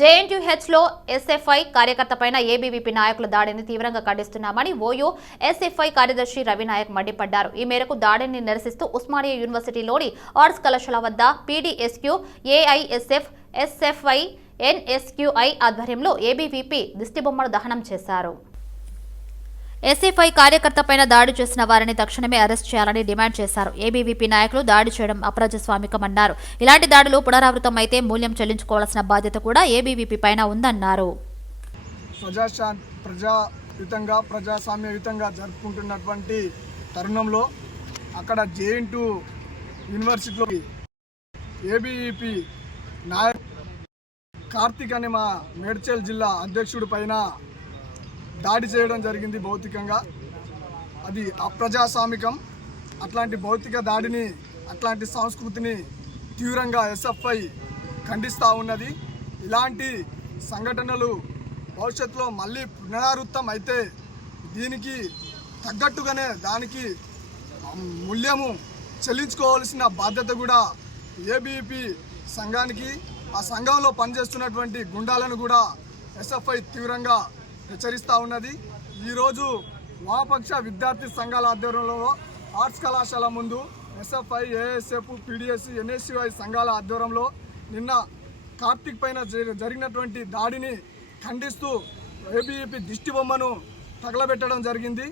జేఎన్యూహెచ్లో SFI కార్యకర్తపైన ABVP నాయకుల దాడిని తీవ్రంగా ఖండిస్తున్నామని ఓయూ ఎస్ఎఫ్ఐ కార్యదర్శి రవినాయక్ మండిపడ్డారు. ఈ మేరకు దాడిని నిరసిస్తూ ఉస్మానియా యూనివర్సిటీలోని ఆర్ట్స్ కళాశాల వద్ద పీడీఎస్క్యూ ఏఐఎస్ఎఫ్ ఎస్ఎఫ్ఐ ఎన్ఎస్క్యూఐ ఆధ్వర్యంలో ఏబీవీపీ దిష్టిబొమ్మను దహనం చేశారు. ఎస్ఎఫ్ఐ కార్యకర్త పైన దాడి చేసిన వారిని తక్షణమే అరెస్ట్ చేయాలని డిమాండ్ చేశారు. ఏబీవీపీ నాయకులు దాడి చేయడం అప్రజాస్వామికమన్నారు. ఇలాంటి దాడులు పునరావృతం అయితే మూల్యం చెల్లించుకోవాల్సిన బాధ్యత కూడా ఏబీవీపీ పైన ఉందన్నారు. ప్రజాయుతంగా ప్రజాస్వామ్యయుతంగా జరుపుకుంటున్నటువంటి తరుణంలో అక్కడ జేఎన్టు యూనివర్సిటీలో ఏబీఈపీ నాయక్ కార్తిక్ అనే మా మేడ్చల్ జిల్లా అధ్యక్షుడి పైన దాడి చేయడం జరిగింది భౌతికంగా. అది అప్రజాస్వామికం. అట్లాంటి భౌతిక దాడిని అట్లాంటి సంస్కృతిని తీవ్రంగా ఎస్ఎఫ్ఐ ఖండిస్తూ ఉన్నది. ఇలాంటి సంఘటనలు భవిష్యత్తులో మళ్ళీ పునరావృత్తం అయితే దీనికి తగ్గట్టుగానే దానికి మూల్యము చెల్లించుకోవాల్సిన బాధ్యత కూడా ఏబీపీ సంఘానికి ఆ సంఘంలో పనిచేస్తున్నటువంటి గుండాలను కూడా ఎస్ఎఫ్ఐ తీవ్రంగా హెచ్చరిస్తూ ఉన్నది. ఈరోజు వామపక్ష విద్యార్థి సంఘాల ఆధ్వర్యంలో ఆర్ట్స్ కళాశాల ముందు ఎస్ఎఫ్ఐ ఏఎస్ఎఫ్ పీడిఎస్ ఎన్ఎస్యుఐ సంఘాల ఆధ్వర్యంలో నిన్న కార్తీక్ పైన జరిగినటువంటి దాడిని ఖండిస్తూ ఏబీఈపీ దిష్టి బొమ్మను తగలబెట్టడం జరిగింది.